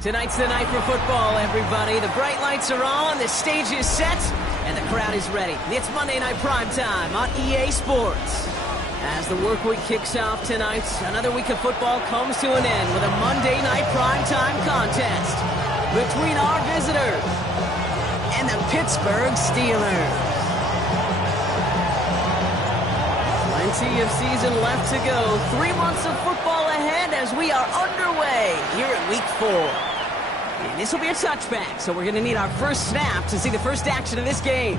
Tonight's the night for football, everybody. The bright lights are on, the stage is set, and the crowd is ready. It's Monday Night Primetime on EA Sports. As the work week kicks off tonight, another week of football comes to an end with a Monday Night Primetime contest between our visitors and the Pittsburgh Steelers. Plenty of season left to go. 3 months of football ahead as we are underway here in Week 4. And this will be a touchback, so we're going to need our first snap to see the first action of this game.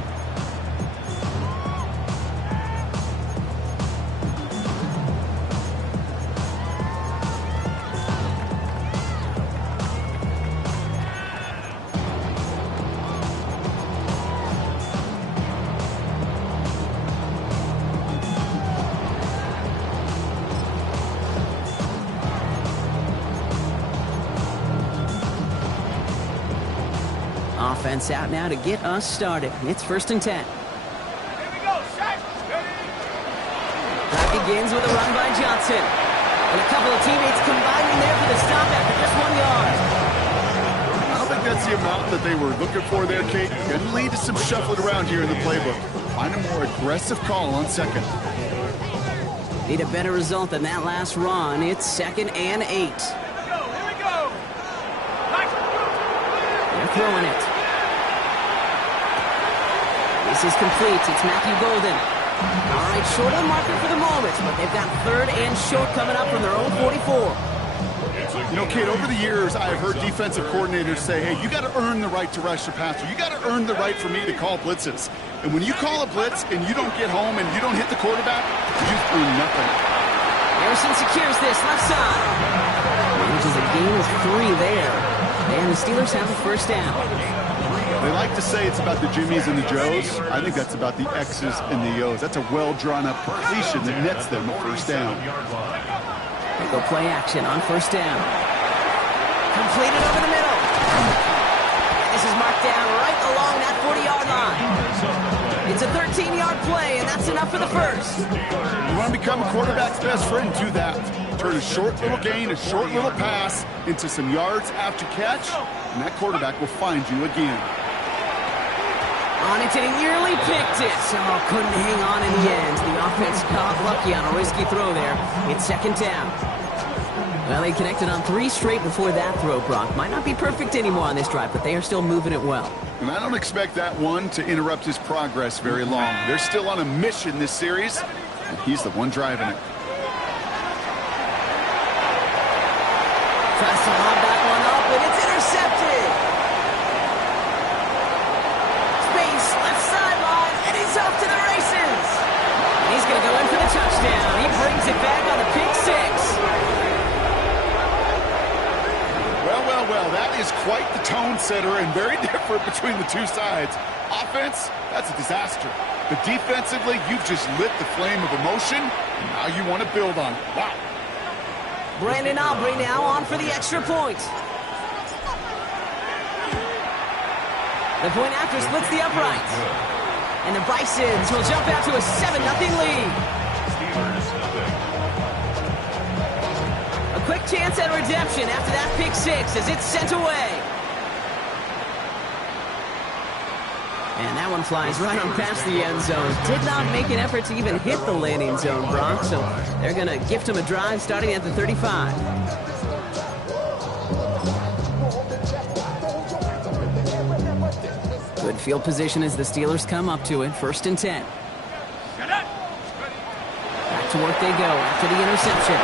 Offense out now to get us started. It's 1st and 10. Here we go, Shaq. That begins with a run by Johnson. And a couple of teammates combining there for the stop after just 1 yard. I don't think that's the amount that they were looking for there, Kate. Going to lead to some shuffling around here in the playbook. Find a more aggressive call on second. Need a better result than that last run. It's 2nd and 8. Here we go. They're throwing it. This is complete. It's Matthew Golden. All right, short of the marker for the moment, but they've got 3rd and short coming up from their own 44. You know, Kate, over the years, I've heard defensive coordinators say, hey, you got to earn the right to rush the passer. You got to earn the right for me to call blitzes. And when you call a blitz and you don't get home and you don't hit the quarterback, you've earned nothing. Harrison secures this left side. Manages a gain of 3 there. And the Steelers have a first down. They like to say it's about the Jimmies and the Joes. I think that's about the X's and the O's. That's a well-drawn-up completion that nets them a first down. They go play action on first down. Completed over the middle. And this is marked down right along that 40-yard line. It's a 13-yard play, and that's enough for the first. You want to become a quarterback's best friend, do that. Turn a short little gain, a short little pass into some yards after catch, and that quarterback will find you again. On it, and he nearly picked it. Oh, couldn't hang on in the end. The offense got lucky on a risky throw there. It's 2nd down. Well, they connected on 3 straight before that throw, Brock. Might not be perfect anymore on this drive, but they are still moving it well. And I don't expect that one to interrupt his progress very long. They're still on a mission this series, and he's the one driving it. Tries to lob that one up, but it's intercepted. Space, left sideline, and he's off to the races. And he's going to go in for the touchdown. He brings it back on the pick 6. Well, that is quite the tone setter and very different between the two sides. Offense, that's a disaster. But defensively, you've just lit the flame of emotion, and now you want to build on it. Wow. Brandon Aubrey now on for the extra point. The point after splits the uprights. And the Bisons will jump out to a 7-0 lead. A quick chance at redemption after that pick 6 as it's sent away. And that one flies right on past the end zone. Did not make an effort to even hit the landing zone, Brock. So they're going to gift him a drive starting at the 35. Good field position as the Steelers come up to it. 1st and 10. Back to work they go after the interception.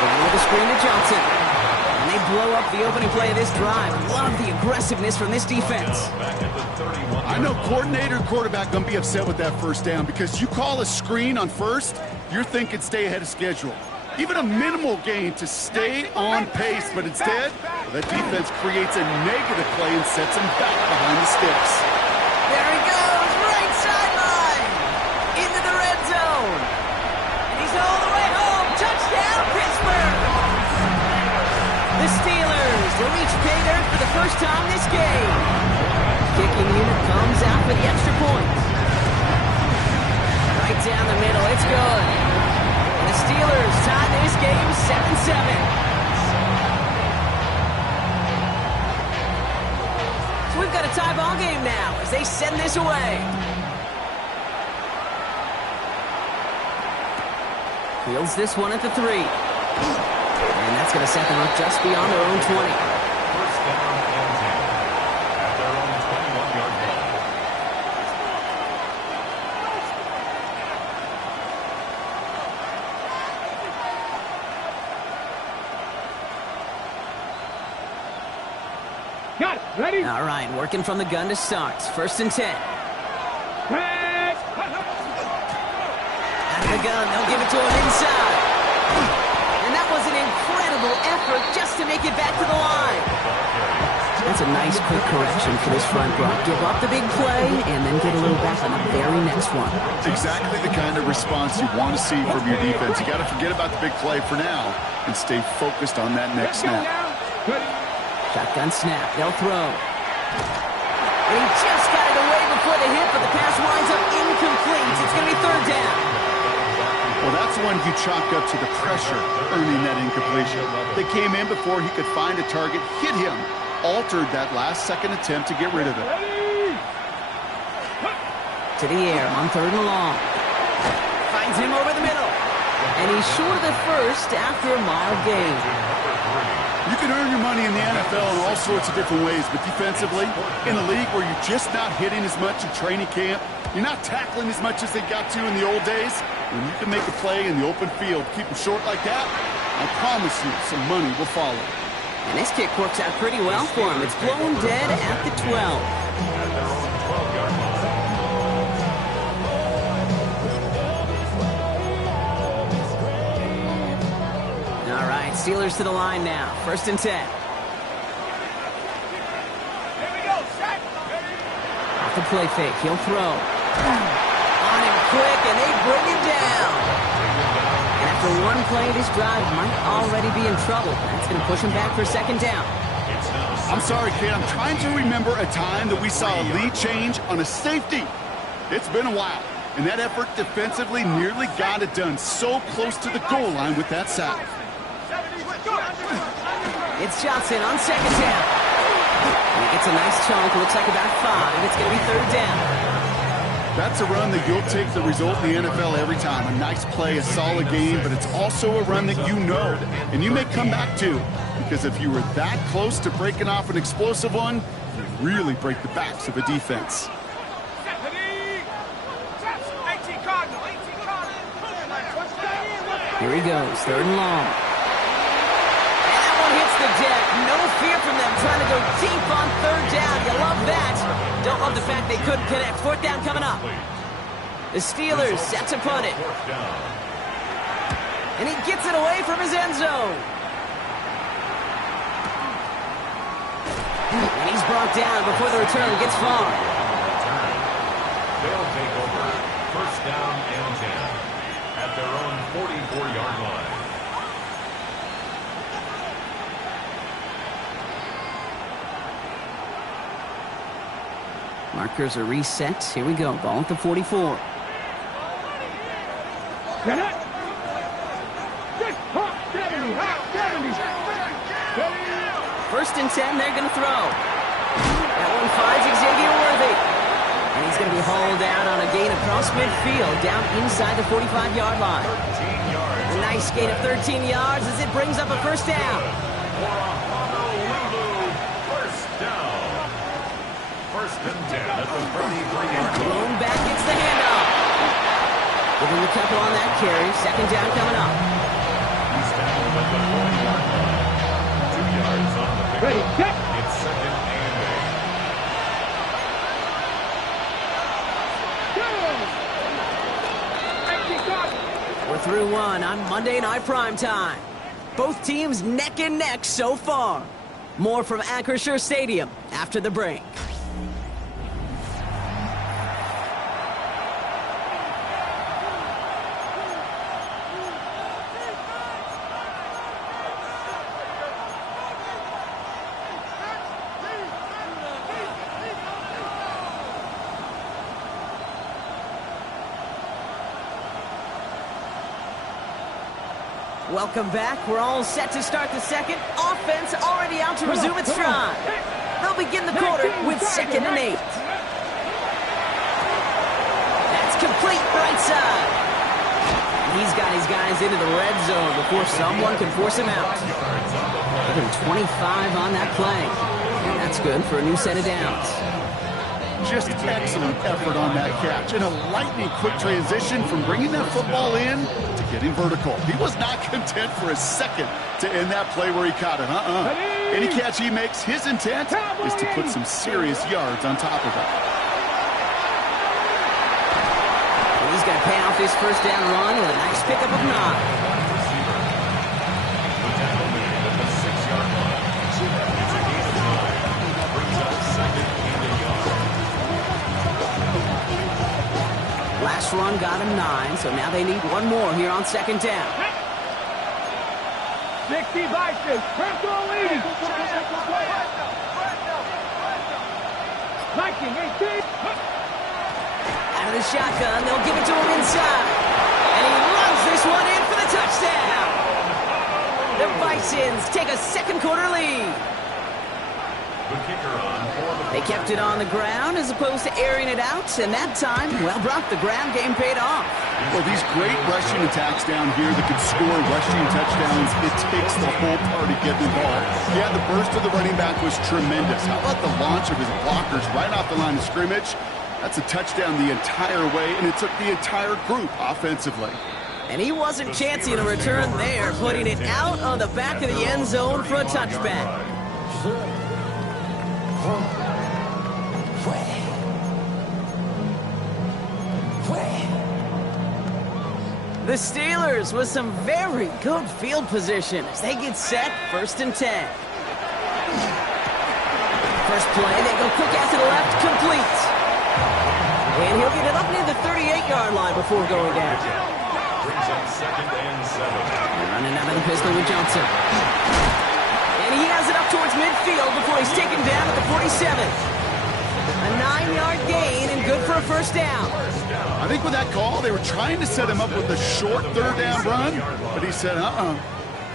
Over the screen to Johnson. And they blow up the opening play of this drive. Love the aggressiveness from this defense. I know coordinator and quarterback going to be upset with that first down because you call a screen on first, you're thinking stay ahead of schedule. Even a minimal gain to stay on pace, but instead, that defense creates a negative play and sets him back behind the sticks. There he goes, right sideline, into the red zone. And he's all the way home. Touchdown, Pittsburgh! The Steelers will each pay dirt for the first time this game. Kicking unit comes out for the extra point. Right down the middle, it's good. And the Steelers tie this game 7-7. a tie ball game now as they send this away. Fields this one at the 3. And that's going to set them up just beyond their own 20. First down and 10 at their own 21-yard line. Got it. Ready? All right, working from the gun to start. First and 10. Pass. Out of the gun, they'll give it to him inside. And that was an incredible effort just to make it back to the line. That's a nice quick correction for this front row. Give up the big play and then get a little back on the very next one. It's exactly the kind of response you want to see from your defense. You got to forget about the big play for now and stay focused on that next snap. Shotgun snap. They'll throw. And he just got it away before the hit, but the pass winds up incomplete. It's going to be third down. Well, that's one you chalk up to the pressure earning that incompletion. They came in before he could find a target, hit him, altered that last-second attempt to get rid of it. To the air on third and long. Finds him over the middle. And he's short of the first after a mild gain. You can earn your money in the NFL in all sorts of different ways, but defensively, in a league where you're just not hitting as much in training camp, you're not tackling as much as they got to in the old days, when you can make a play in the open field, keep them short like that, I promise you some money will follow. And this kick works out pretty well for him. It's blown dead at the 12. At their own 12-yard line. All right, Steelers to the line now. First and 10. Here we go. Sack. Off the play fake, he'll throw. On him quick, and they bring him down. And after one play, this drive might already be in trouble. That's going to push him back for second down. I'm sorry, kid. I'm trying to remember a time that we saw a lead change on a safety. It's been a while, and that effort defensively nearly got it done so close to the goal line with that sack. It's Johnson on second down. And he gets a nice chunk, looks like about 5. It's going to be third down. That's a run that you'll take the result in the NFL every time. A nice play, a solid game, but it's also a run that you know and you may come back to. Because if you were that close to breaking off an explosive one, you really break the backs of a defense. Here he goes, third and long. And that one hits the deck. No fear from them trying to go deep on third down. You love that. Don't love the fact they couldn't connect. Fourth down coming up. The Steelers set to punt it. And he gets it away from his end zone. And he's brought down before the return gets far. They'll take over. First down and 10 at their own 44-yard line. Markers are reset. Here we go. Ball at the 44. First and 10, they're going to throw. That one finds Xavier Worthy. And he's going to be hauled out on a gain across midfield, down inside the 45-yard line. A nice gain of 13 yards as it brings up a first down. First down. First and 10 at the 33-yard line. Blown back gets the handoff. Give him a couple on that carry. Second down coming up. He's tackled at the 40-yard line. 2 yards on the pick. Ready, get. It's second and 8. We're through one on Monday Night Primetime. Both teams neck and neck so far. More from Acrisure Stadium after the break. Welcome back. We're all set to start the second. Offense already out to resume its stride. They'll begin the quarter with 2nd and 8. That's complete right side. He's got his guys into the red zone before someone can force him out. Give him 25 on that play. And that's good for a new set of downs. Just excellent effort on that catch. And a lightning-quick transition from bringing that football in to getting vertical. He was not content for a second to end that play where he caught it. Any catch he makes, his intent is to put some serious yards on top of it. He's going to pay off his first down run with a nice pickup of 9. Last run got him 9, so now they need one more here on 2nd down. 60 Vikings, Purple lead. Viking 18. Out of the shotgun, they'll give it to him inside. And he runs this one in for the touchdown. The Bisons take a 2nd quarter lead. They kept it on the ground as opposed to airing it out, and that time, well, Brock, the ground game paid off. Well, these great rushing attacks down here that could score rushing touchdowns, it takes the whole party getting involved. Yeah, the burst of the running back was tremendous. How about the launch of his blockers right off the line of scrimmage? That's a touchdown the entire way, and it took the entire group offensively. And he wasn't chancing a return there, putting it out on the back of the end zone for a touchback. The Steelers with some very good field position as they get set, 1st and 10. First play, they go quick out to the left, complete. And he'll get it up near the 38-yard line before going down. Brings up 2nd and 7. Running out of the pistol with Johnson. And he has it up towards midfield before he's taken down at the 47. A 9-yard gain and good for a 1st down. I think with that call, they were trying to set him up with a short 3rd down run, but he said,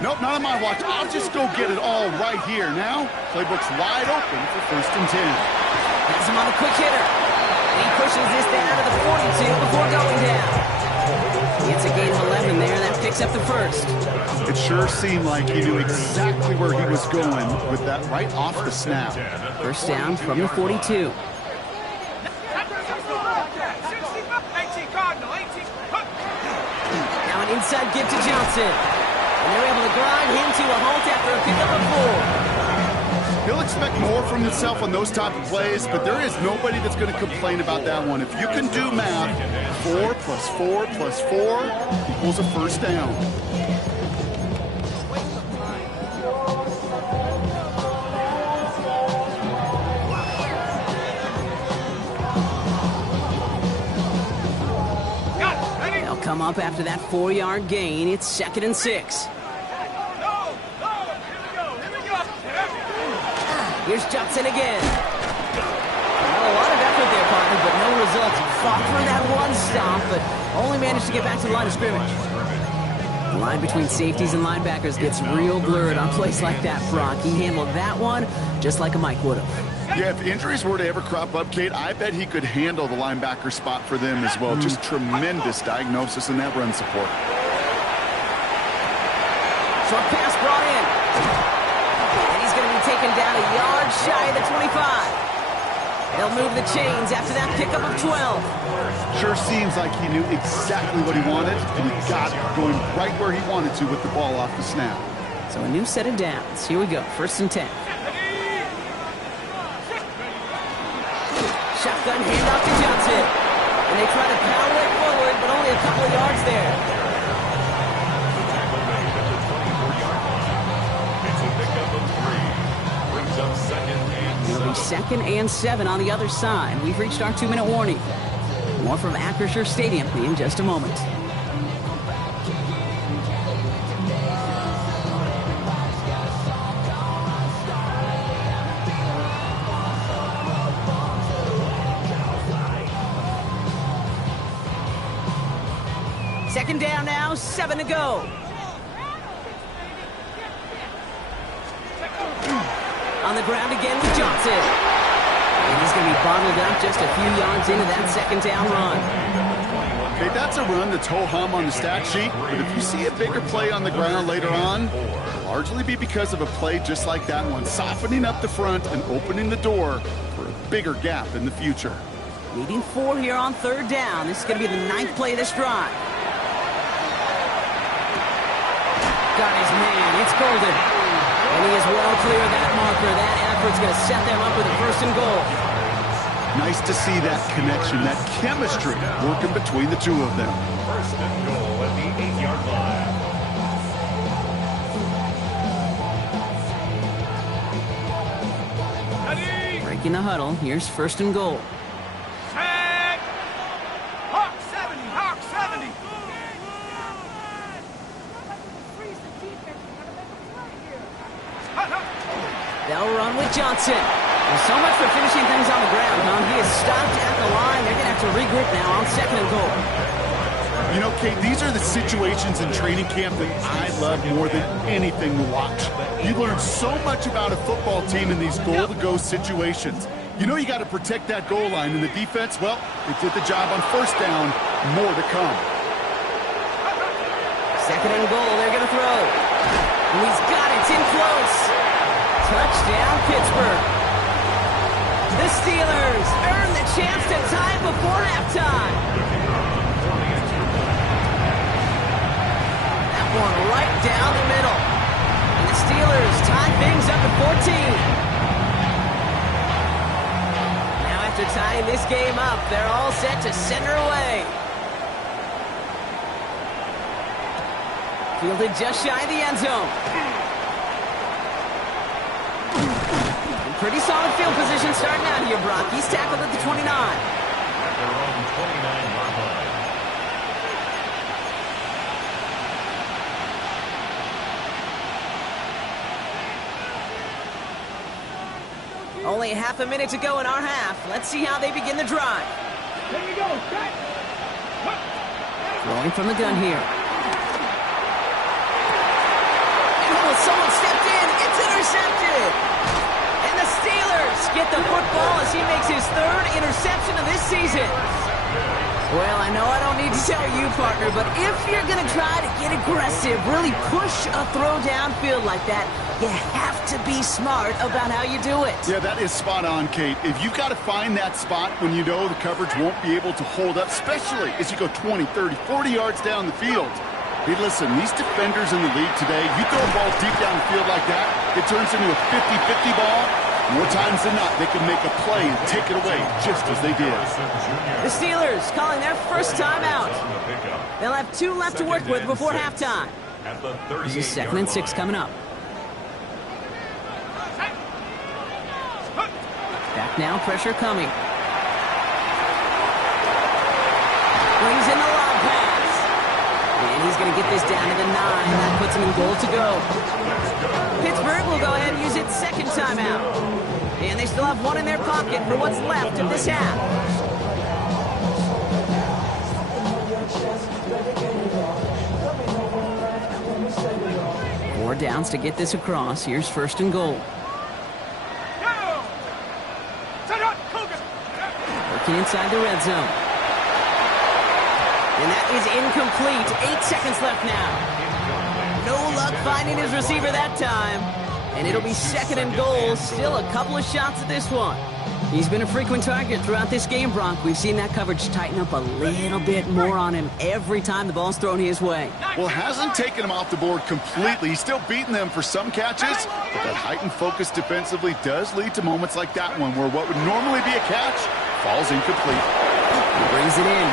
nope, not on my watch. I'll just go get it all right here. Now, playbook's wide open for 1st and 10. Has him on the quick hitter. And he pushes this down to the 42 before going down. It's a gain of 11 there. That picks up the 1st. It sure seemed like he knew exactly where he was going with that right off the snap. 1st down from the 42. Now an inside give to Johnson. And they're able to grind him to a halt after a pickup of 4. He'll expect more from himself on those type of plays, but there is nobody that's going to complain about that one. If you can do math, 4 plus 4 plus 4 equals a 1st down. Come up after that 4-yard gain. It's 2nd and 6. Here's Johnson again. Well, a lot of effort there, partner, but no results. Fought for that one stop, but only managed to get back to the line of scrimmage. The line between safeties and linebackers gets real blurred on plays like that, Brock. He handled that one just like a Mike would have. Yeah, if injuries were to ever crop up, Kate, I bet he could handle the linebacker spot for them as well. Just tremendous diagnosis in that run support. Short pass brought in. And he's going to be taken down a yard shy of the 25. They'll move the chains after that pickup of 12. Sure seems like he knew exactly what he wanted, and he got it going right where he wanted to with the ball off the snap. So a new set of downs. Here we go, 1st and 10. Shotgun handoff to Johnson. And they try to power it forward, but only a couple of yards there. It's a pickup of 3. Brings up 2nd and 7. It'll be 2nd and 7 on the other side. We've reached our 2-minute warning. More from Acrisure Stadium in just a moment. Second down now, 7 to go. On the ground again with Johnson. And he's going to be bottled up just a few yards into that second down run. Okay, that's a run that's ho-hum on the stat sheet, but if you see a bigger play on the ground later on, it'll largely be because of a play just like that one, softening up the front and opening the door for a bigger gap in the future. Needing 4 here on third down. This is going to be the 9th play of this drive. Got his man. It's Golden. And he is well clear of that marker. That effort's going to set them up with a 1st and goal. Nice to see that connection, that chemistry working between the two of them. 1st and goal at the 8-yard line. Breaking the huddle. Here's 1st and goal. Set. Hawk 70. Hawk 70. They'll run with Johnson. There's so much for finishing things on the ground, huh? He is stopped at the line. They're going to have to regroup now on 2nd and goal. You know, Kate, these are the situations in training camp that I love more than anything to watch. You learn so much about a football team in these goal-to-go situations. You know you got to protect that goal line, and the defense, well, they did the job on 1st down. More to come. 2nd and goal. They're going to throw. And he's got it. It's in close. Touchdown, Pittsburgh. The Steelers earn the chance to tie before halftime. That one right down the middle. And the Steelers tie things up at 14. Now after tying this game up, they're all set to send her away. Fielded just shy of the end zone. Pretty solid field position starting out here, Brock. He's tackled at the 29. At their own 29-yard line. Only half a minute to go in our half. Let's see how they begin the drive. There you go. Set. Throwing from the gun here. And someone stepped in. It's intercepted. And the Steelers get the football as he makes his 3rd interception of this season. Well, I know I don't need to tell you, partner, but if you're going to try to get aggressive, really push a throw downfield like that, you have to be smart about how you do it. Yeah, that is spot on, Kate. If you've got to find that spot when you know the coverage won't be able to hold up, especially as you go 20, 30, 40 yards down the field. Hey, listen, these defenders in the league today, you throw a ball deep down the field like that, it turns into a 50-50 ball. More times than not, they can make a play and take it away just as they did. The Steelers calling their first timeout. They'll have 2 left to work with before halftime. This is 2nd and 6 coming up. Back now, pressure coming. Brings in the lob pass. And he's going to get this down to the 9. That puts him in goal to go. Pittsburgh will go ahead and use its 2nd timeout. And they still have 1 in their pocket for what's left of this half. Four downs to get this across. Here's 1st and goal. Working inside the red zone. And that is incomplete. 8 seconds left now. No luck finding his receiver that time. And it'll be 2nd and goal. Still a couple of shots at this one. He's been a frequent target throughout this game, Bronk. We've seen that coverage tighten up a little bit more on him every time the ball's thrown his way. Well, hasn't taken him off the board completely. He's still beating them for some catches, but that heightened focus defensively does lead to moments like that one where what would normally be a catch falls incomplete. He brings it in.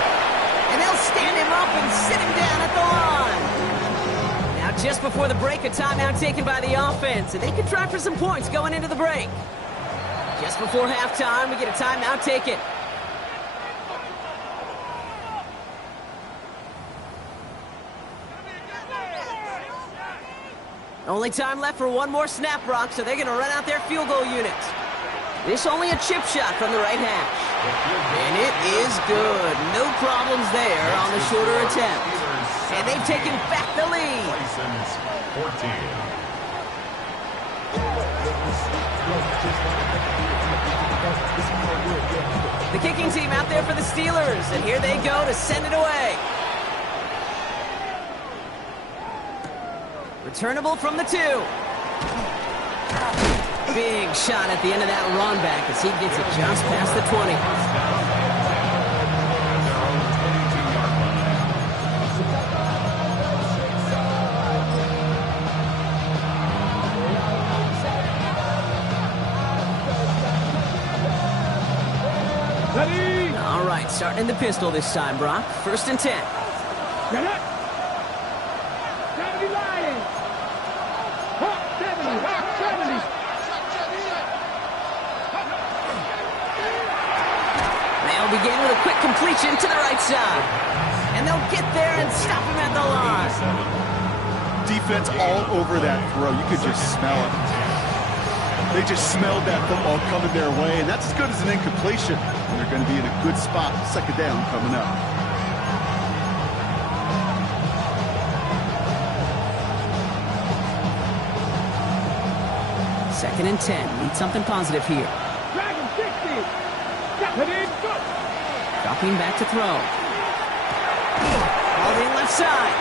And they'll stand him up and sit him down at the line. Now, just before the break, a timeout taken by the offense, and they can try for some points going into the break. Just before halftime, we get a timeout taken. Only time left for one more snap, Brock, so they're going to run out their field goal unit. This only a chip shot from the right hash. And it is good. No problems there on the shorter attempt. And they've taken back the lead. The kicking team out there for the Steelers, and here they go to send it away. Returnable from the 2. Big shot at the end of that run back as he gets it just past the 20. Ready? All right, starting in the pistol this time, Brock. 1st and 10. Get it. 70 Lions. Hawk 70. Hawk 70. They'll begin with a quick completion to the right side. And they'll get there and stop him at the line. Defense all over that throw. You could just smell it. They just smelled that football coming their way, and that's as good as an incompletion. And they're going to be in a good spot. 2nd down coming up. Second and 10. Need something positive here. Dragon 60. Ready? Go. Dropping back to throw. Ball in left side.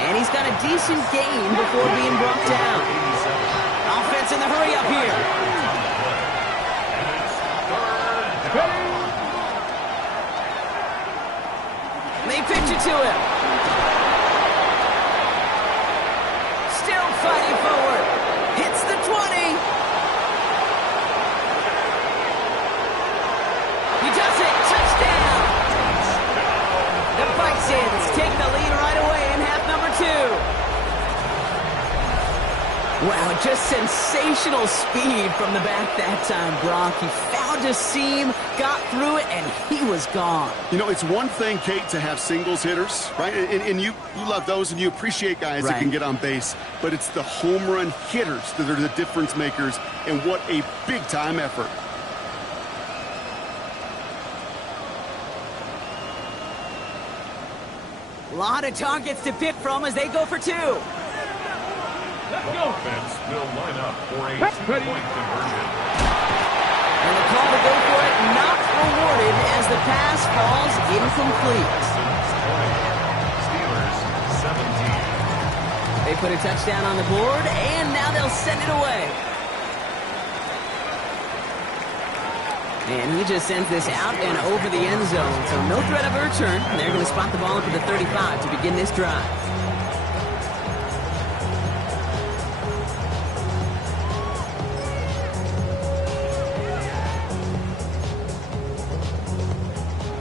And he's got a decent gain before being brought down. Offense in the hurry up here. They pitch it to him. Still fighting forward. Hits the 20. He does it. Touchdown. The Bisons take the lead right away in half number 2. Wow, just sensational speed from the back that time, Brock. He found a seam, got through it, and he was gone. You know, it's one thing, Kate, to have singles hitters, right? And you love those, and you appreciate guys that can get on base. But it's the home run hitters that are the difference makers, and what a big-time effort. A lot of targets to pick from as they go for 2. Let's The go. offense will line up for a 2-point conversion. And the call to go for it not rewarded as the pass falls incomplete. Steelers 17. They put a touchdown on the board, and now they'll send it away. And he just sends this out and over the end zone, so no threat of a return. They're going to spot the ball up at the 35 to begin this drive.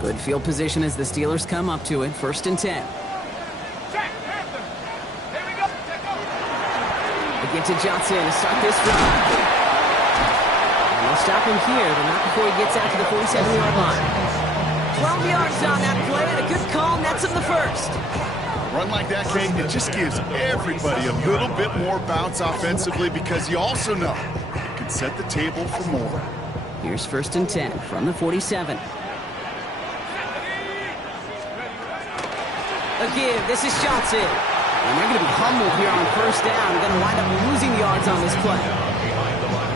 Good field position as the Steelers come up to it. 1st and 10. Jack Panther. Here we go. Take over. They get to Johnson to start this drive. And they'll stop him here, but not before he gets out to the 47-yard line. 12 yards on that play, and a good call nets him the 1st. A run like that, Kate, it just gives everybody a little bit more bounce offensively because you also know it can set the table for more. Here's 1st and 10 from the 47. A give. This is Johnson. And they're going to be humbled here on 1st down. They're going to wind up losing yards on this play.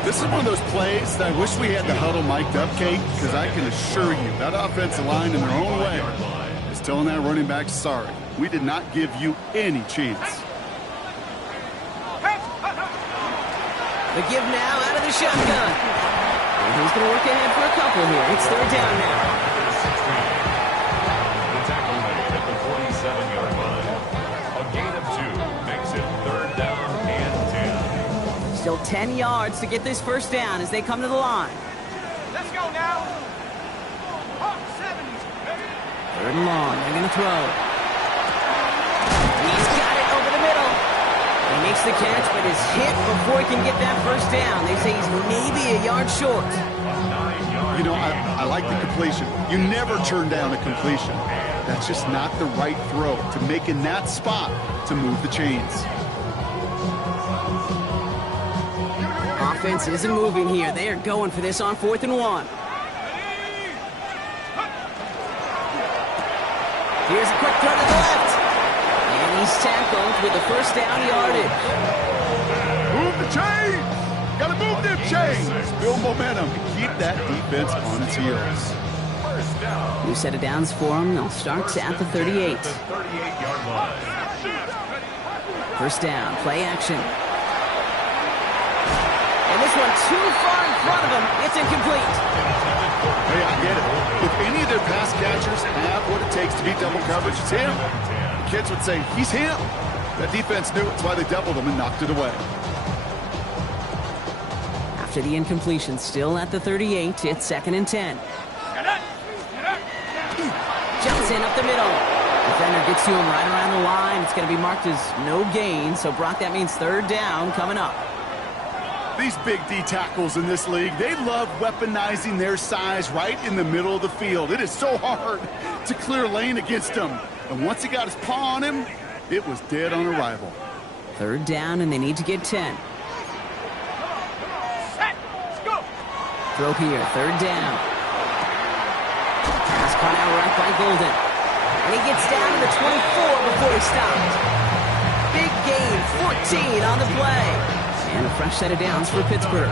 This is one of those plays that I wish we had the huddle mic'd up, Kate, because I can assure you that offensive line in their own way is telling that running back, sorry, we did not give you any chance. The give now out of the shotgun. And he's going to work ahead for a couple here. It's 3rd down now. The tackle made at the 47-yard line. A gain of 2 makes it 3rd down and 10. Still 10 yards to get this 1st down as they come to the line. Let's go now. Hawk 70. 3rd and long. They're going to throw. He's got it over the middle. He makes the catch, but is hit before he can get that 1st down. They say he's maybe a yard short. You know, I like the completion. You never turn down a completion. That's just not the right throw to make in that spot to move the chains. Offense isn't moving here. They are going for this on 4th and 1. Here's a quick throw to the left. And he's tackled with the 1st down yardage. Move the chains! Gotta move them chains. Build momentum and keep that defense on its heels. First down. New set of downs for them. They'll start at the 38. The 38-yard line. First down, play action. And this one too far in front of him. It's incomplete. Hey, I get it. If any of their pass catchers have what it takes to beat double coverage, it's him. The kids would say, he's him. That defense knew it. That's why they doubled him and knocked it away. After the incompletion, still at the 38, it's 2nd and 10. Jumps in up the middle. Defender gets to him right around the line. It's going to be marked as no gain. So, Brock, that means 3rd down coming up. These big D tackles in this league, they love weaponizing their size right in the middle of the field. It is so hard to clear lane against them. And once he got his paw on him, it was dead on arrival. 3rd down, and they need to get 10. Throw here, 3rd down. Pass caught out right by Golden. And he gets down to the 24 before he stopped. Big gain, 14 on the play. And a fresh set of downs for Pittsburgh.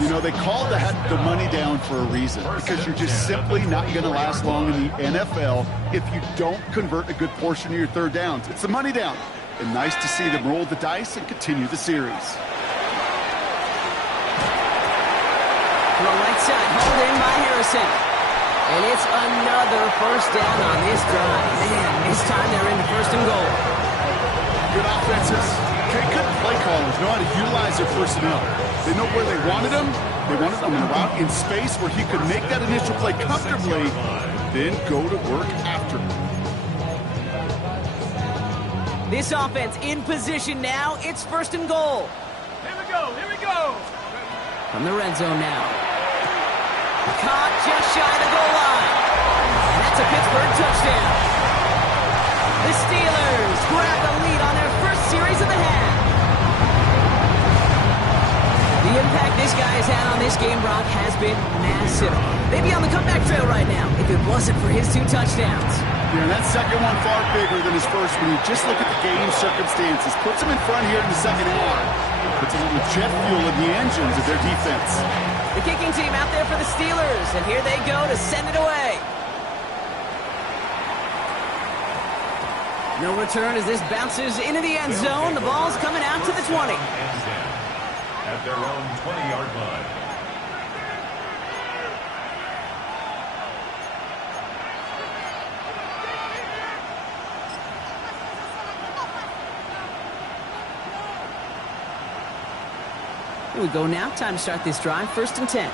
You know, they call that the money down for a reason, because you're just simply not going to last long in the NFL if you don't convert a good portion of your 3rd downs. It's the money down. And nice to see them roll the dice and continue the series. To the right side, hauled in by Harrison. And it's another first down on this drive. Man, this time they're into 1st and goal. Good offenses. Okay, good play callers know how to utilize their personnel. They know where they wanted them. They wanted them in a route in space where he could make that initial play comfortably, then go to work after. This offense in position now. It's 1st and goal. Here we go, here we go. From the red zone now. Caught just shy of the goal line. And that's a Pittsburgh touchdown. The Steelers grab the lead on their first series of the half. The impact this guy has had on this game, Brock, has been massive. They'd be on the comeback trail right now if it wasn't for his 2 touchdowns. Yeah, and that second one far bigger than his first when you just look at the game circumstances. Puts him in front here in the second half. Puts a little jet fuel in the engines of their defense. The kicking team out there for the Steelers, and here they go to send it away. No return as this bounces into the end zone. The ball's coming out to the 20. At their own 20-yard line. Here we go now. Time to start this drive. 1st and 10.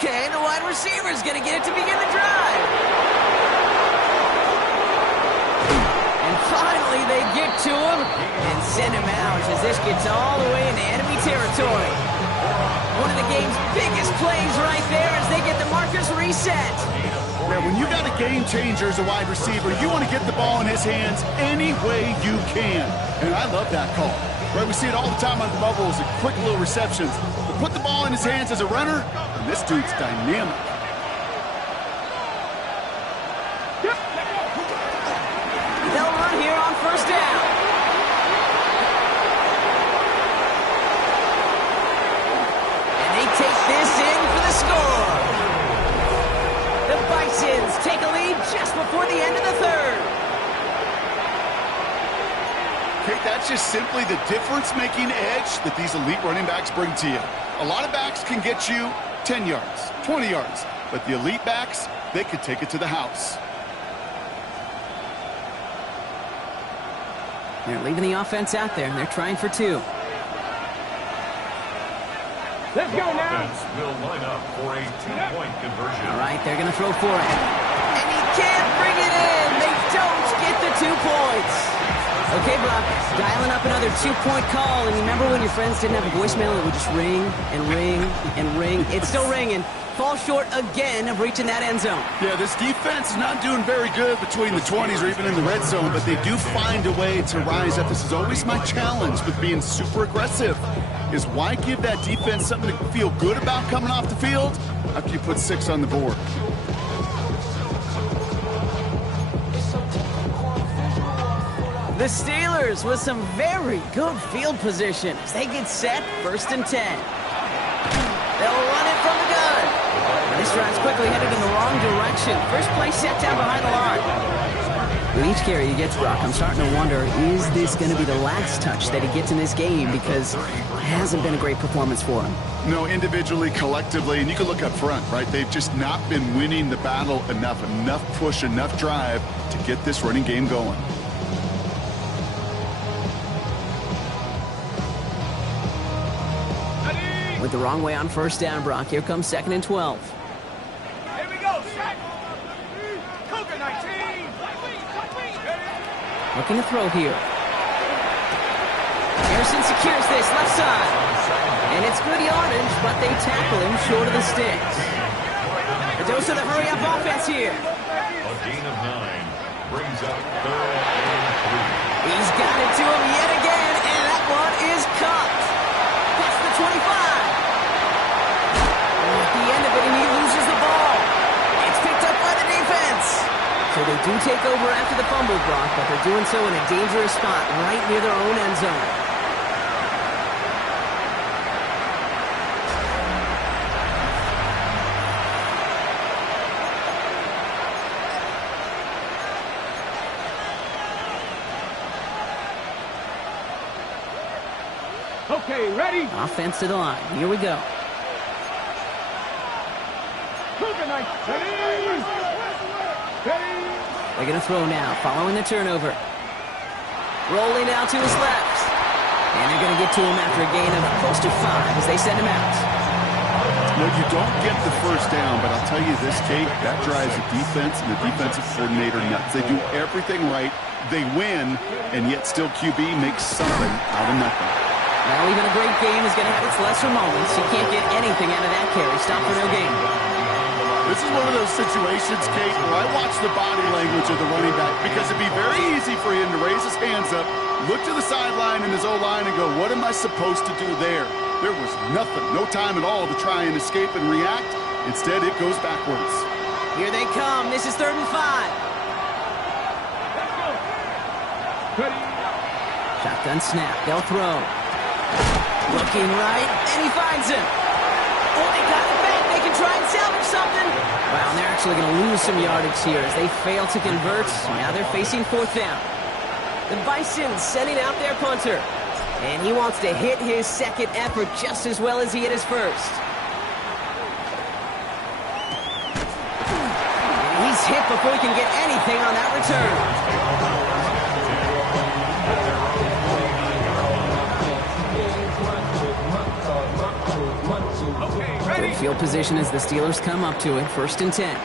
Okay, the wide receiver's going to get it to begin the drive. And finally, they get to him and send him out as this gets all the way into enemy territory. One of the game's biggest plays right there as they get the markers reset. Now, when you got a game changer as a wide receiver, you want to get the ball in his hands any way you can. And I love that call. Right, we see it all the time on the bubbles and quick little receptions. But put the ball in his hands as a runner, and this dude's dynamic. They'll run here on 1st down. And they take this in for the score. The Bisons take a lead just before the end of the 3rd. Okay, that's just simply the difference-making edge that these elite running backs bring to you. A lot of backs can get you 10 yards, 20 yards, but the elite backs, they could take it to the house. They're leaving the offense out there, and they're trying for 2. Let's go now. Offense will line up for a 2-point conversion. All right, they're going to throw for it. And he can't bring it in. They don't get the 2 points. Okay, Brock, dialing up another 2-point call. And you remember when your friends didn't have a voicemail? It would just ring and ring and ring. It's still ringing. Fall short again of reaching that end zone. Yeah, this defense is not doing very good between the 20s or even in the red zone, but they do find a way to rise up. This is always my challenge with being super aggressive, is why give that defense something to feel good about coming off the field after you put 6 on the board? The Steelers with some very good field position as they get set, 1st and 10. They'll run it from the gun. This drive's quickly headed in the wrong direction. First play set down behind the line. With each carry he gets, Brock, I'm starting to wonder, is this going to be the last touch that he gets in this game? Because it hasn't been a great performance for him. No, individually, collectively, and you can look up front, right? They've just not been winning the battle enough push, enough drive to get this running game going. With the wrong way on 1st down, Brock. Here comes 2nd and 12. Here we go, set. Cougar 19. Looking to throw here. Harrison secures this left side. And it's good yardage, but they tackle him short of the sticks. A dose of the hurry-up offense here. A gain of 9 brings up 3rd and 3. He's got it to him yet again, and that one is cut. That's the 25. At the end of it, and he loses the ball. It's picked up by the defense. So they do take over after the fumble, Brock, but they're doing so in a dangerous spot right near their own end zone. Okay, ready? Offense to the line. Here we go. Cougar 19. Ready. They're going to throw now, following the turnover. Rolling out to his left. And they're going to get to him after a gain of close to 5 as they send him out. No, you don't get the 1st down, but I'll tell you this, Kate, that drives the defense and the defensive coordinator nuts. They do everything right. They win, and yet still QB makes something out of nothing. Well, even a great game is going to have its lesser moments. You can't get anything out of that carry. Stop for no gain. This is one of those situations, Kate, where I watch the body language of the running back because it'd be very easy for him to raise his hands up, look to the sideline in his O-line and go, what am I supposed to do there? There was nothing, no time at all to try and escape and react. Instead, it goes backwards. Here they come. This is 3rd and 5. Ready. Shotgun snap. They'll throw. Looking right, and he finds him. Oh, they got it back. They can try and salvage something. Wow, and they're actually going to lose some yardage here as they fail to convert. Now they're facing 4th down. The Bison sending out their punter. And he wants to hit his 2nd effort just as well as he hit his 1st. And he's hit before he can get anything on that return. Good field position as the Steelers come up to it. 1st and 10.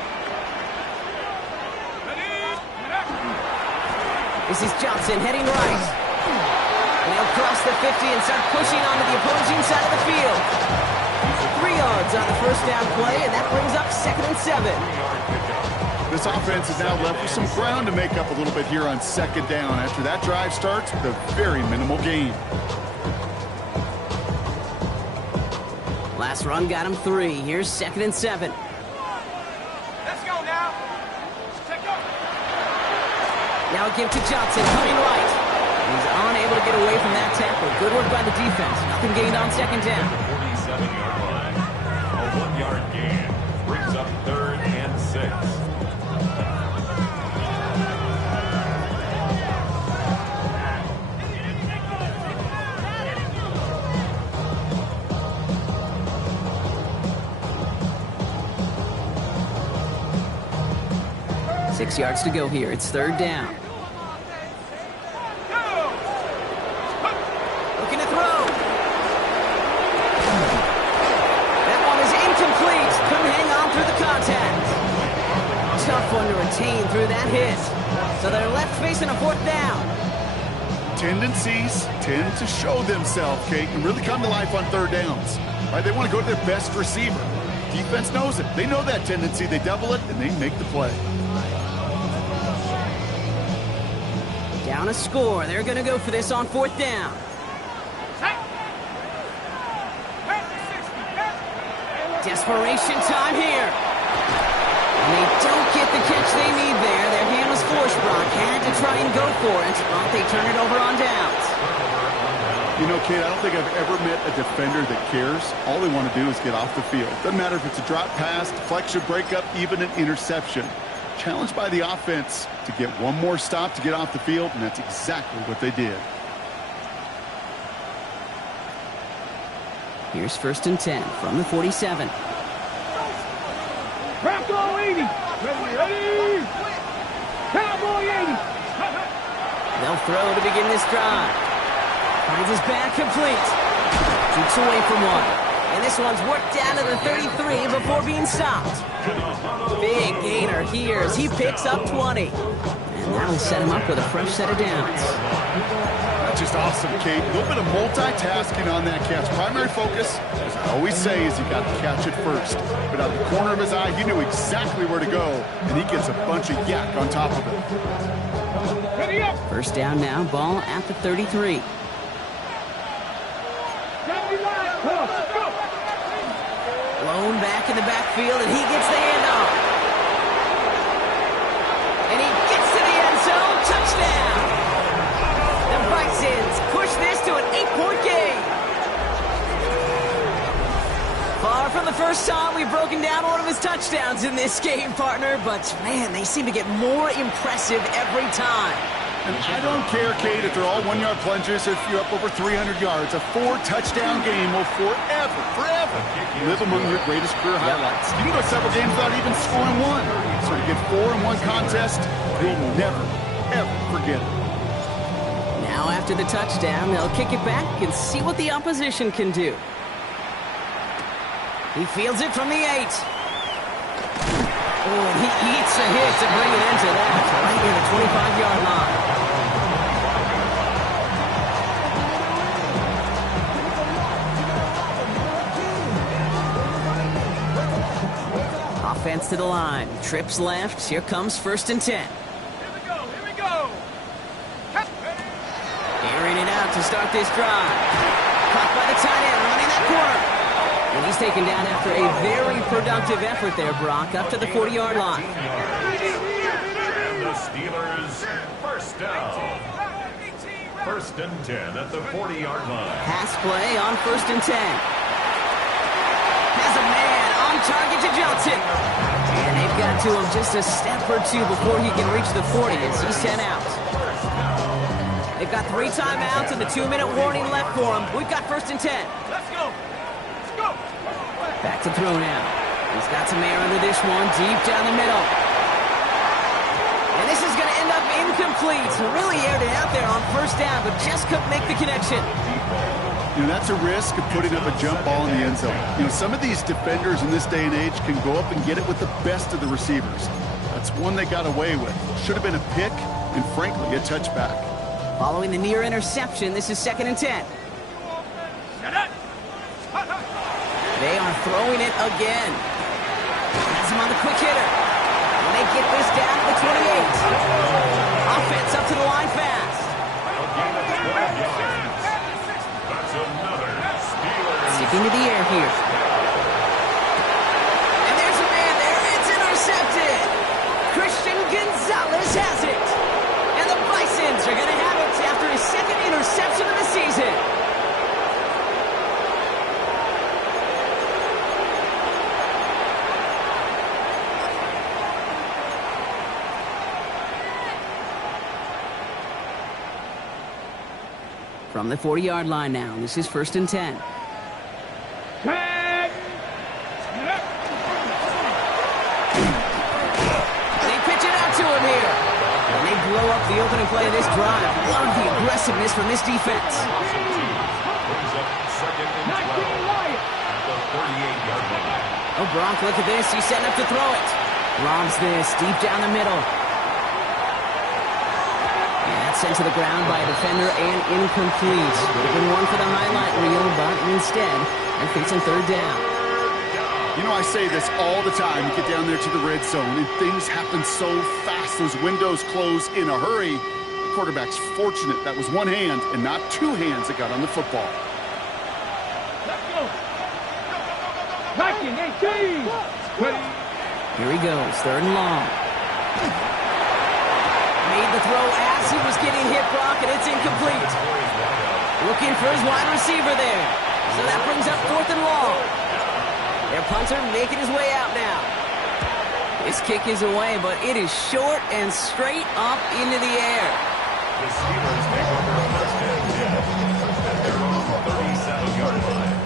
This is Johnson heading right. And he'll cross the 50 and start pushing onto the opposing side of the field. 3 yards on the 1st down play, and that brings up 2nd and 7. This offense is now left with some ground to make up a little bit here on 2nd down. After that drive starts with a very minimal gain. Last run got him 3. Here's 2nd and 7. Let's go now. Take off. Now a give to Johnson, coming right. He's unable to get away from that tackle. Good work by the defense. Nothing gained on 2nd down. 47-yard line. A 1-yard gain brings up 3rd and 6. 6 yards to go here. It's 3rd down. Looking to throw. That one is incomplete. Couldn't hang on through the contact. Tough one to retain through that hit. So they're left facing a 4th down. Tendencies tend to show themselves, Kate, and really come to life on 3rd downs. Right? They want to go to their best receiver. Defense knows it. They know that tendency. They double it, and they make the play. Down a score. They're going to go for this on 4th down. Desperation time here. And they don't get the catch they need there. Their hand was forced, Brock. Had to try and go for it, but they turn it over on downs. You know, Kate, I don't think I've ever met a defender that cares. All they want to do is get off the field. Doesn't matter if it's a drop pass, deflection, breakup, even an interception. Challenged by the offense to get one more stop to get off the field, and that's exactly what they did. Here's 1st and 10 from the 47. Cowboy 80. Ready. Cowboy 80. They'll throw to begin this drive. Finds his back complete. Shoots away from one. And this one's worked down to the 33 before being stopped. Big gainer here as he picks up 20. And that'll set him up with a fresh set of downs. That's just awesome, Kate. A little bit of multitasking on that catch. Primary focus, as I always say, is you got to catch it first. But out of the corner of his eye, he knew exactly where to go, and he gets a bunch of yak on top of it. Ready up. 1st down now, ball at the 33. Blown back in the backfield, and he gets the handoff. And he gets to the end zone. Touchdown! The Bisons push this to an 8-point game. Far from the first time we've broken down one of his touchdowns in this game, partner, but man, they seem to get more impressive every time. And I don't care, Kate, if they're all 1-yard plunges, if you're up over 300 yards. A 4-touchdown game will forever live among your greatest career highlights. You can go several games without even scoring one. So to get 4 in one contest, you'll never, ever forget it. Now after the touchdown, they'll kick it back and see what the opposition can do. He fields it from the 8. Oh, he eats a hit to bring it into that, right near the 25-yard line. Offense to the line. Trips left. Here comes 1st and 10. Here we go. Airing it out to start this drive. Caught by the tight end, running that corner. And he's taken down after a very productive effort there, Brock, up to the 40-yard line. And the Steelers, 1st down. 1st and 10 at the 40-yard line. Pass play on 1st and 10. Has a man on target to Johnson. And they've got to him just a step or two before he can reach the 40 as he's sent out. They've got 3 timeouts and a 2-minute warning left for him. We've got 1st and 10. Let's go. Back to throw now. He's got some air under this one, deep down the middle. And this is going to end up incomplete. Really aired it out there on 1st down, but just couldn't make the connection. You know, that's a risk of putting up a jump ball in the end zone. You know, some of these defenders in this day and age can go up and get it with the best of the receivers. That's one they got away with. Should have been a pick and, frankly, a touchback. Following the near interception, this is 2nd and 10. They are throwing it again. Has him on the quick hitter. And they get this down to the 28. Offense up to the line fast. Sticking to the air here. And there's a man there. It's intercepted. Christian Gonzalez has it. And the Bisons are going to have it after his 2nd interception of the season. From the 40-yard line now, this is 1st and 10. Tag. They pitch it out to him here. And they blow up the opening play of this drive. Love the aggressiveness from this defense. Brings up 2nd and 12 at the 38-yard line. Oh, Bronk, look at this. He's setting up to throw it. Lobs this deep down the middle. Sent to the ground by a defender and incomplete. Would have been one for the highlight reel, but instead, they're facing 3rd down. You know, I say this all the time. You get down there to the red zone, and things happen so fast. Those windows close in a hurry. The quarterback's fortunate that was one hand and not 2 hands that got on the football. Let's go. 19, 18. 20. Here he goes, 3rd and long. Made the throw as he was getting hit, Brock, and it's incomplete. Looking for his wide receiver there. So that brings up 4th and long. Their punter making his way out now. This kick is away, but it is short and straight up into the air. The Steelers take over a first and 10 at their own 37-yard line.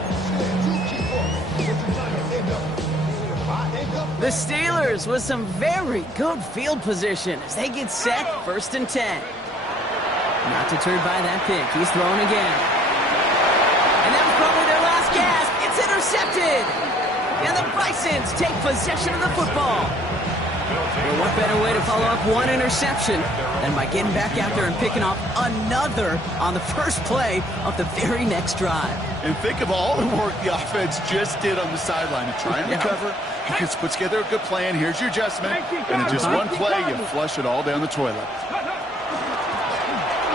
The Steelers with some very good field position as they get set, 1st and 10. Not deterred by that pick. He's throwing again. And that was probably their last gasp. It's intercepted. And the Bisons take possession of the football. Well, what better way to follow up one interception than by getting back out there and picking off another on the first play of the very next drive. And think of all the work the offense just did on the sideline to try and recover. You can put together a good plan. Here's your adjustment. And in just one play, you flush it all down the toilet.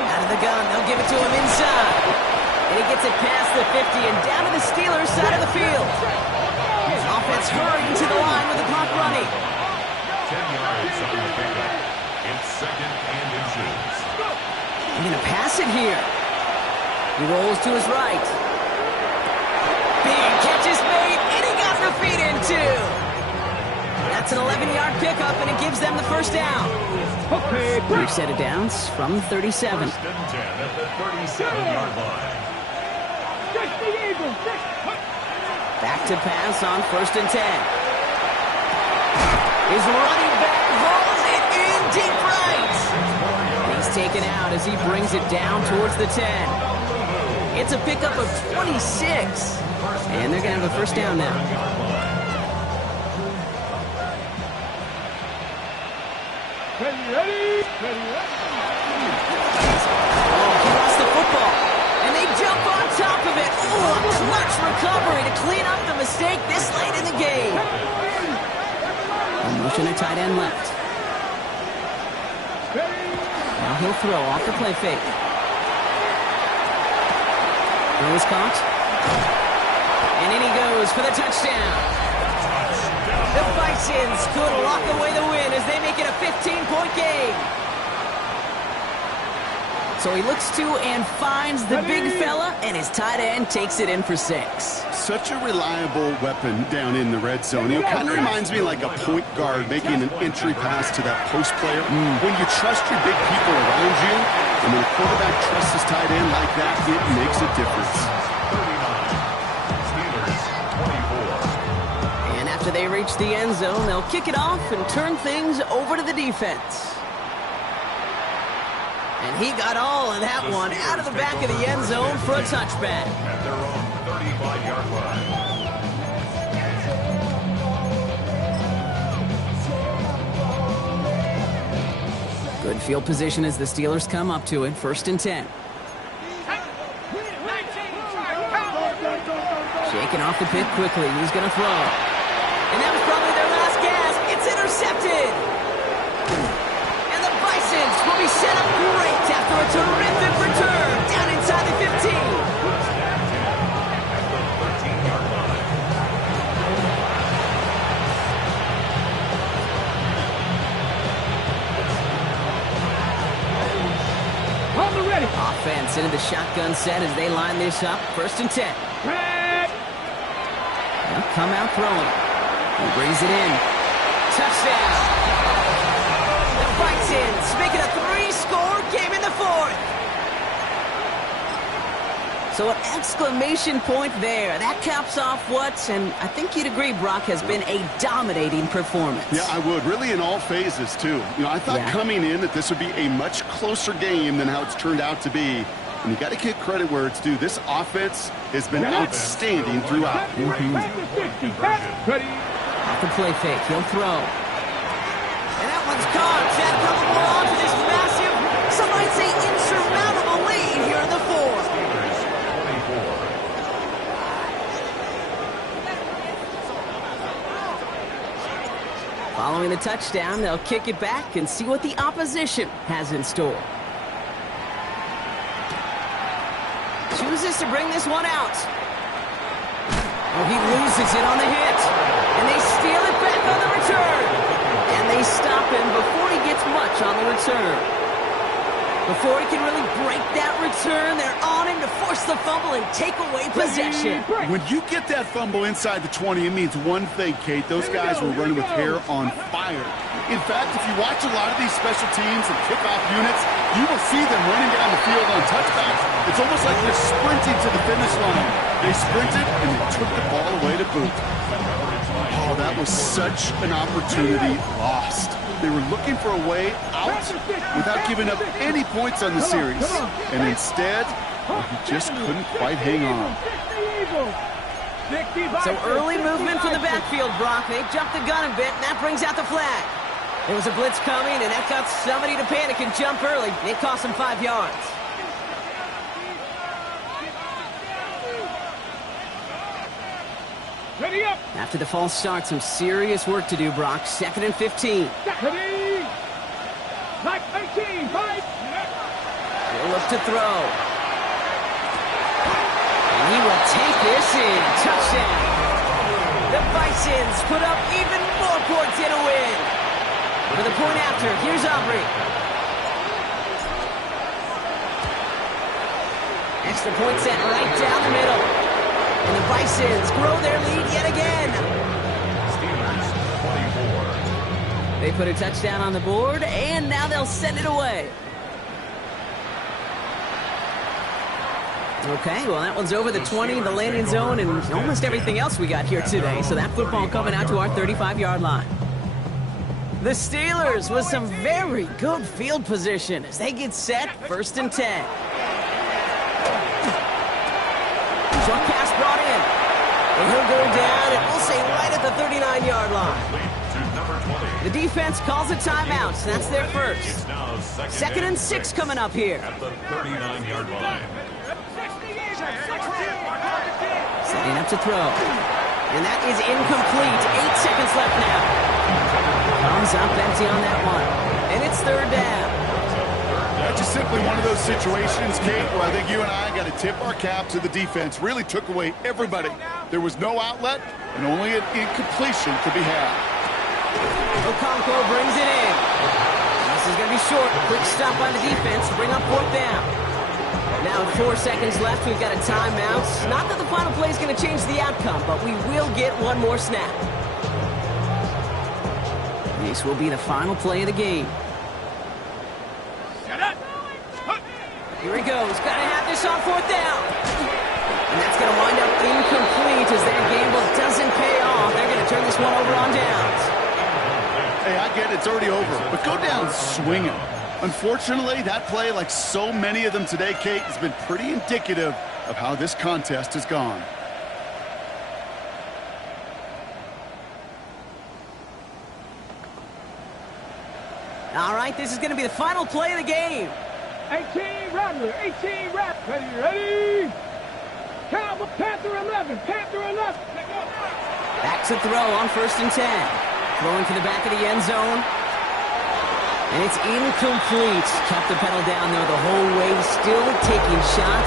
Out of the gun, they'll give it to him inside. And he gets it past the 50 and down to the Steelers' side of the field. Offense hurrying to the line with the clock running. 10 yards on the pickup. It's 2nd and inches. He's going to pass it here. He rolls to his right. Big catch is made, and he got the feet in too. That's an 11-yard pickup, and it gives them the first down. Brief set of downs from 37. 1st and 10 at the 37-yard line. Back to pass on 1st and 10. His running back hauls it in deep right. He's taken out as he brings it down towards the 10. It's a pickup of 26. And they're going to have a first down now. Ready. Oh, he lost the football. And they jump on top of it. Oh, a clutch recovery to clean up the mistake this late in the game. Motion a tight end left. Now he'll throw off the play fake. Throw is caught. And in he goes for the touchdown. The Bisons could lock away the win as they make it a 15-point game. So he looks to and finds the big fella, and his tight end takes it in for 6. Such a reliable weapon down in the red zone. It kind of reminds me like a point guard making an entry pass to that post player. When you trust your big people around you, and when a quarterback trusts his tight end like that, it makes a difference. 39. Steelers 24. And after they reach the end zone, they'll kick it off and turn things over to the defense. And he got all of that one out of the back of the end zone for a touchback. At their own 35-yard line. Good field position as the Steelers come up to it. 1st and 10. Shaking off the pick quickly. He's going to throw. And that was probably their last gasp. It's intercepted. And the Bisons will be set up great after a terrific return down inside the 15. At the 13-yard line. On the ready. Offense into the shotgun set as they line this up. 1st and 10. They'll come out throwing. He brings it in. Touchdown. The Bisons make it a 3-score game in the 4th. So an exclamation point there. That caps off what, and I think you'd agree, Brock, has been a dominating performance. Yeah, I would. Really in all phases, too. I thought coming in that this would be a much closer game than how it's turned out to be. And you got to give credit where it's due. This offense has been outstanding throughout. Ready. Off the play fake, he'll throw. And that one's caught. That will hold on to this massive, some might say insurmountable lead here in the 4th. Following the touchdown, they'll kick it back and see what the opposition has in store. Chooses to bring this one out. Oh, he loses it on the hit. And they steal it back on the return. return. Before he can really break that return, they're on him to force the fumble and take away possession. When you get that fumble inside the 20, it means one thing, Kate. Those guys were running with hair on fire. In fact, if you watch a lot of these special teams and kickoff units, you will see them running down the field on touchbacks. It's almost like they're sprinting to the finish line. They sprinted, and they took the ball away to boot. Oh, that was such an opportunity lost. They were looking for a way out without giving up any points on the series. And instead, he just couldn't quite hang on. So early movement from the backfield, Brock. They jumped the gun a bit, and that brings out the flag. There was a blitz coming, and that got somebody to panic and jump early. It cost them 5 yards. Ready up. After the false start, some serious work to do, Brock. 2nd and 15. Ready. Like 18. Fight. He'll look to throw. And he will take this in. Touchdown. The Bisons put up even more points in a win. For the point after, here's Aubrey. Extra point set right down the middle. And the Bisons grow their lead yet again. Steelers 24. They put a touchdown on the board, and now they'll send it away. Okay, well, that one's over the 20, the landing zone, and almost everything else we got here today. So that football coming out to our 35-yard line. The Steelers with some very good field position as they get set, 1st and 10. Short pass brought in. And he'll go down, and we'll say right at the 39-yard line. The defense calls a timeout, so that's their first. 2nd and 6 coming up here. At the 39-yard line. Setting up to throw. And that is incomplete. 8 seconds left now. Comes up empty on that one. And it's 3rd down. That's just simply one of those situations, Kate, where I think you and I got to tip our cap to the defense. Really took away everybody. There was no outlet, and only an incompletion could be had. Okonkwo brings it in. This is going to be short. Quick stop by the defense to bring up 4th down. Now with 4 seconds left, we've got a timeout. Not that the final play is going to change the outcome, but we will get one more snap. This will be the final play of the game. Here he goes. Got to have this on 4th down. And that's going to wind up incomplete as their gamble doesn't pay off. They're going to turn this one over on downs. Hey, I get it. It's already over. But go down swinging. Unfortunately, that play, like so many of them today, Kate, has been pretty indicative of how this contest has gone. All right, this is going to be the final play of the game. 18 Rattler. 18 Rattler. Ready. Cowboy. Panther 11. Panther 11. Back to throw on 1st and 10. Throwing to the back of the end zone. And it's incomplete. Kept the pedal down there the whole way, still taking shots.